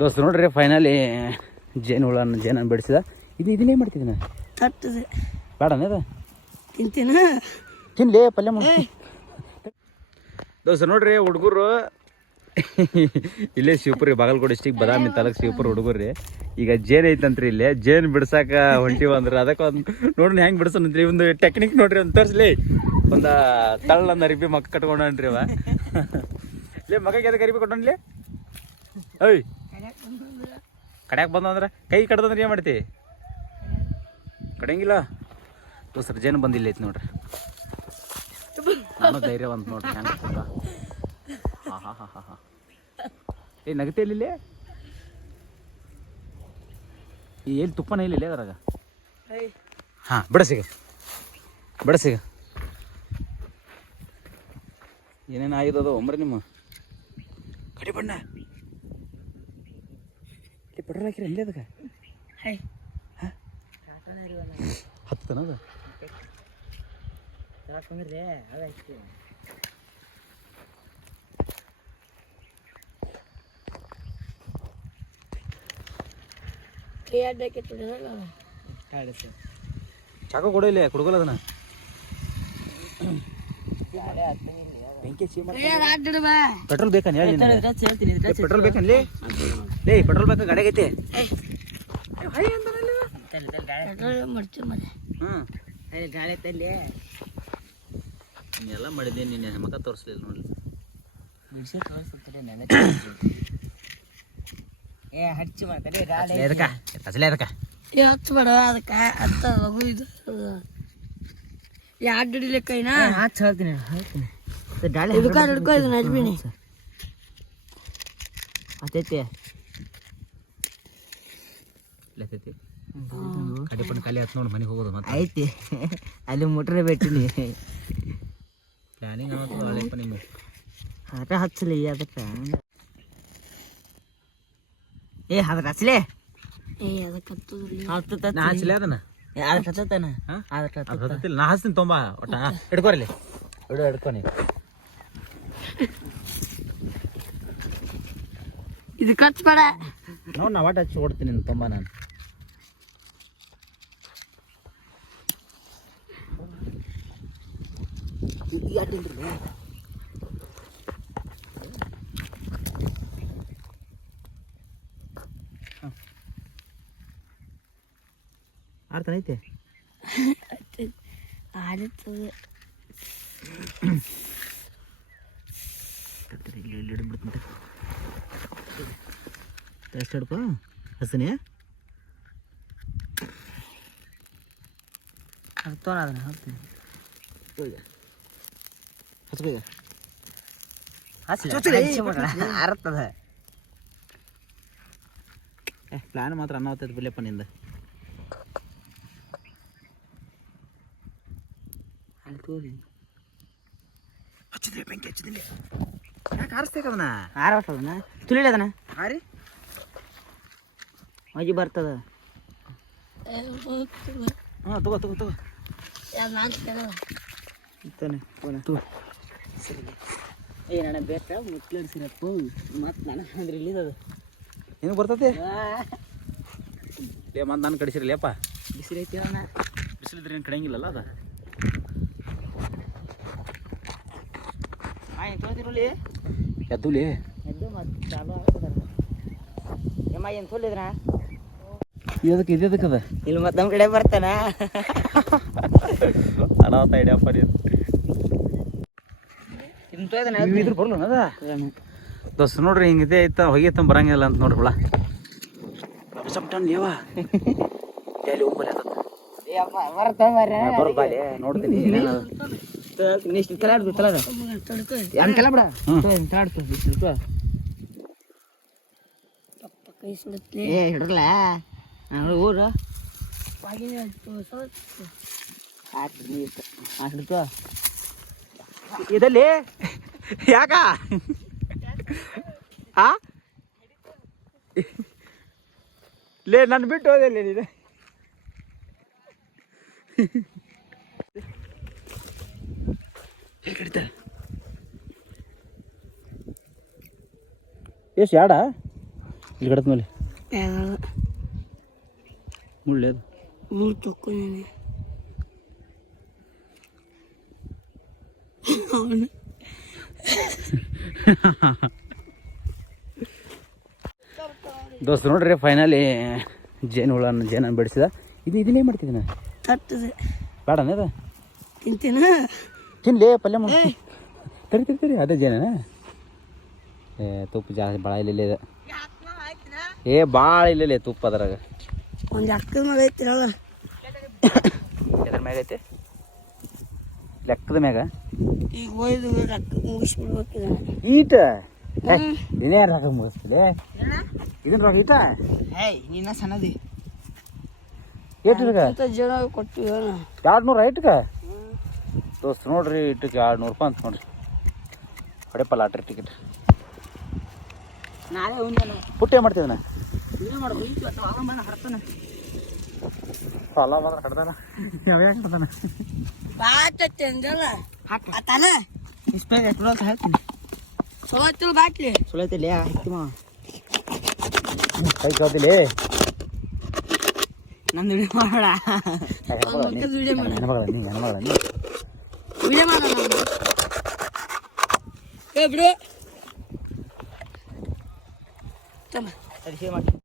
ದೋಸ್ತ ನೋಡ್ರಿ ಫೈನಲಿ ಜೇನು ಹುಳನ ಜೇನ ಬಿಡಿಸಿದ. ಇದು ಇದನ್ನೇ ಮಾಡ್ತಿದ್ದೀನಿ ತಟ್ಟದೆ ಬೇಡನೇ ಅದು ತಿಂತೀನ? ತಿನ್ಲಿ ಪಲ್ಯ ಮಾಡಿ. ದೋಸ್ತ ನೋಡ್ರಿ ಹುಡುಗರು ಇಲ್ಲೇ ಶಿವಪುರಿ ಬಾಗಲಕೋಟೆ ಡಿಸ್ಟಿಕ್ ಬದಾಮಿ ತಾಲೂಕು ಶಿವಪುರ ಹುಡುಗರು ಈಗ ಜೇನು ಐತಂತ್ರಿ ಇಲ್ಲೇ. ಜೇನು ಬಿಡ್ಸಾಕ ಹೊಂಟಿವ ಅಂದ್ರೆ ಅದಕ್ಕೆ ಒಂದು ನೋಡ್ರಿ ಹೆಂಗ್ ಬಿಡ್ಸೋಣಂತ್ರಿ ಒಂದು ಟೆಕ್ನಿಕ್ ನೋಡ್ರಿ ಒಂದು ತೋರಿಸ್ಲಿ. ಒಂದ ತಳ್ಳನ್ನ ಅರಿಬಿ ಮಕ್ಕ ಕಟ್ಕೊಂಡ್ರಿ ಅವ ಲೇ ಮಗಗೆ ಅದಕ್ಕೆ ಅರಿಬಿ ಕೊಟ್ಟಿ ಓಯ್ ಕಡ್ಯಾಕ ಬಂದ ಅಂದ್ರೆ ಕೈ ಕಡ್ದಂದ್ರೆ ಏನು ಮಾಡ್ತಿ? ಕಡಿಯಂಗಿಲ್ಲ. ದೋಸ್ರ ಜೇನು ಬಂದಿಲ್ಲ ಐತಿ ನೋಡ್ರಿ. ನಾನು ಧೈರ್ಯವಂತ ನೋಡ್ರಿ ಹೆಂಗೆ ಹಾ ಹಾ ಹಾ ಹಾಂ ಹಾಂ ಏ ನಗತೆ ಇಲ್ಲಿ ಎಲ್ಲಿ ತುಪ್ಪನ ಇಲ್ಲ ಅದ್ರಾಗ ಹಾಂ ಬಿಡಸಿಗ ಬಿಡಸಿಗ ಏನೇನು ಆಗಿದೆ ಅದು ಒಮ್ರೆ ನಿಮ್ಮ. ಕಡಿ ಬಣ್ಣ. ಇಲ್ಲಿ ಪೆಟ್ರೋಲ್ ಹಾಕಿರಿ ಅಲ್ಲಿ ಅದಕ್ಕೆ ಹತ್ತನ ಅದು? ಚಾಕೋ ಕೊಡೋ ಇಲ್ಲ ಕುಡ್ಕೊಲ್ಲ ಅದನ್ನ. ಹಚ್ಚಿ ಪೆಟ್ರೋಲ್ ಬೇಕಾ ಹೇಳಿ ಪೆಟ್ರೋಲ್ ಬೇಕನ್ಲಿ ಲೇ ಪೆಟ್ರೋಲ್ ಬೇಕಾ ಗಾಡಿ ಐತೆ? ಎಲ್ಲ ಮಾಡಿದ್ದೀನಿ ನಿನ್ನೆ ಮಗ ತೋರಿಸ್ಲಿಲ್ಲ ನೋಡಿ. ಅದಕ್ಕ ತಸಲೆ ಅದಕ್ಕ. ಏ ಹಚ್ಚು ಬೇಡ ಅದಕ್ಕೆ ಹತ್ತ ಲಗು ಇದು. ಎರಡು ಹೇಳ್ತೀನಿ ಕೈನಾ ಇದಕ್ಕ ಹಿಡ್ಕೊ ಇದನ್ನ ಕಡಿ ಪಣ್ಣ ಖಾಲಿ ಆಯ್ತು ನೋಡಿ ಮನೆಗೆ ಹೋಗೋದು ಮತ್ತೆ. ಐತಿ ಅಲ್ಲಿ ಮುಟ್ರೆ ಬಿಟ್ಟಿನಿ ಪ್ಲಾನಿಂಗ್ ಅನ್ನೋದು ಆಟ ಹಚ್ಚಲಿ ಅದಕ್ಕೆ. ಏ ಅದ್ರ ಹಚ್ಚಲೇ? ಏ ಅದಕ್ಕೆ ನಾ ಹಚ್ಚಲೇ ಅದನ್ನ? ಅದಕ್ಕೆ ಹತ್ತತಾನ ಹಾ? ಅದಕ್ಕೆ ಅದು ಹತ್ತತಿಲ್ಲ ನಾ ಹಚ್ತೀನಿ ತೊಂಬ ಒಟ್ಟ. ಹಿಡ್ಕೊರ್ಲಿ ಹಿಡು ಹಿಡ್ಕೊನಿ ಇದಕ್ಕೆ ಹಚ್ಬೇಡ ನೋಡಿ ನಾ ಒಟ್ಟು ಹಚ್ಚಿ ಕೊಡ್ತೀನಿ ನಿನ್ನ ತೊಂಬ ನಾನು ಆಡ್ತಾನೆ ಐತೆ ಆಡಿರ್ತದೆ ಇಲ್ಲಿ ಹಿಡಿದ್ಬಿಡ್ತು ಎಷ್ಟು ಹಿಡ್ಕೊ ಹಸಿನಿ. ಹತ್ತೋಣ ಅದನ್ನ ಹತ್ತೀನಿ ಹಚ್ಕೋಯ ಅರ್ತದ ಏ ಪ್ಲಾನ್ ಮಾತ್ರ ಅನ್ನವತ್ತೈತೆ ಬಿಲ್ಲಪ್ಪ ನಿಂದ. ಹಚ್ಚಿದ್ರೆ ಬೆಂಕಿ ಹಚ್ಚಿದಿಲ್ಲ ಅದನ್ನ ಆರ ಅದನ್ನ ತುಳಿಲ ಅದನ್ನ ಹಾರಿ ಮಜಿ ಬರ್ತದ. ಹಾಂ ತಗೋ ತಗೋ ತಗೋ. ನಾನು ಕೇಳಲ್ಲ ಇತ್ತಾನೆ ತೂ ಏ ಬೇಕಾ? ಮತ್ತೆ ನನಗೆ ಅಂದ್ರೆ ಇಲ್ಲಿದದು ಏನು ಬರ್ತೈತಿ? ಲೇ ಮತ್ತೆ ನಾನು ಕಡಿಸಿರಲಿಯಪ್ಪ ಬಿಸಿಲು ಐತಿ ಅವನ ಬಿಸಿಲಿದ್ರೆ ಏನು ಕಡಿಯಂಗಿಲ್ಲಲ್ಲ ಅದ? ಆಯ್ತು ಎದ್ದುಲಿ ಏಮ್ಮ ಏನು ತೊಳಿದ್ರ ಇದಕ್ಕೆ ಇದಕ್ಕೆ ಅದ? ಇಲ್ಲಿ ಮತ್ತೆ ನಮ್ಮ ಕಡೆ ಬರ್ತಾನ. ಇದ್ರ ಅದ ದೋಸ್ತ ನೋಡ್ರಿ ಹಿಂಗಿದೆ ಐತ ಹೊಗೆ ತಂಬ ಬರಂಗಿಲ್ಲ ಅಂತ ನೋಡ್ರಿ ಲೇವ ಬರ್ತಾವ ಬಾಲೆ ನೋಡ್ತೀನಿ. ನೆಕ್ಸ್ಟ್. ತಲಾಡ್ತು ಇದಲ್ಲಿ ಯಾಕ ಲೇ ನಾನು ಬಿಟ್ಟು ಹೋದೆ ನೀನು. ಎಷ್ಟು ಯಾಡ ಇಲ್ಲಿ ಗಡದ ಮೇಲೆ ಮುಳ್ಳೆ ಅದು ಮೂರು ತಕ್ಕೊಂಡೇನೆ. ಅವನು. ದೋಸ್ತ ನೋಡ್ರಿ ಫೈನಲಿ ಜೇನು ಹುಳ ಜೇನ ಬಿಡಿಸಿದ. ಇದು ಇದನ್ನೇ ಮಾಡ್ತಿದ್ದೀನಿ ತಟ್ಟದೆ. ಬೇಡನೇ ಅದು ತಿಂತೀನ? ತಿನ್ಲೇ ಪಲ್ಯ ಮಾಡಿ ತರಿ ತರಿ ತರಿ ಅದೇ ಜೇನ ಏ ತುಪ್ಪ ಜಾಸ್ತಿ ಭಾಳ ಇಲ್ಲ ಇದೆ. ಏ ಭಾಳ ಇಲ್ಲ ತುಪ್ಪ ಅದ್ರಾಗ. ಒಂದು ಅಕ್ಕದ ಮಗ ಐತಿ ಎದ್ರ ಮ್ಯಾಗ ಐತೆ? ಲೆಕ್ಕದ ಮ್ಯಾಗ? ಈಗ ಒಯ್ದು ರೊಕ್ಕ ಮುಗಿಸ್ಬಿಡ್ಬೇಕಿದ ಈಟ? ಇದೇ ರೊಕ್ಕ ಮುಗಿಸ್ತಿದೆ? ಇದನ್ನ ರೊಕ್ಕ ಈಟ? ಹೇಯ್ ನೀನ ಸಣ್ಣದಿ. ಅಂತ ಜನ ಕೊಟ್ಟಿವ ಎರಡು ನೂರ ಐಟ್ಗ ದೋಸ್ತ್ ನೋಡ್ರಿ ಇಟ್ಟಕ್ಕೆ ಎರಡು ನೂರು ರೂಪಾಯಿ ಅಂತ ನೋಡ್ರಿ. ಹೊಡೆಪ ಲಾಟ್ರಿ ಟಿಕೆಟ್ ಪುಟ್ಟಿ ಏನು ಸಾಲ ಮಾತ್ರ ಯಾವ ಯಾಕೆ ಐತಿಲ್ಲ ಹಾಕ್ತಿಮ ಕೈ ನಂದು ವಿಡಿಯೋ ಮಾಡೋಣ ವಿಡಿಯೋ ಮಾಡ ಹೆಣ್ಮಗಳ ನೀ ಹೆಣ್ಮಗಳ ನೀ ವಿಡಿಯೋ ಮಾಡೋಣ ಏ ಬಿಡು ತಮ್ಮ ಸರಿ ಶೇರ್ ಮಾಡಿ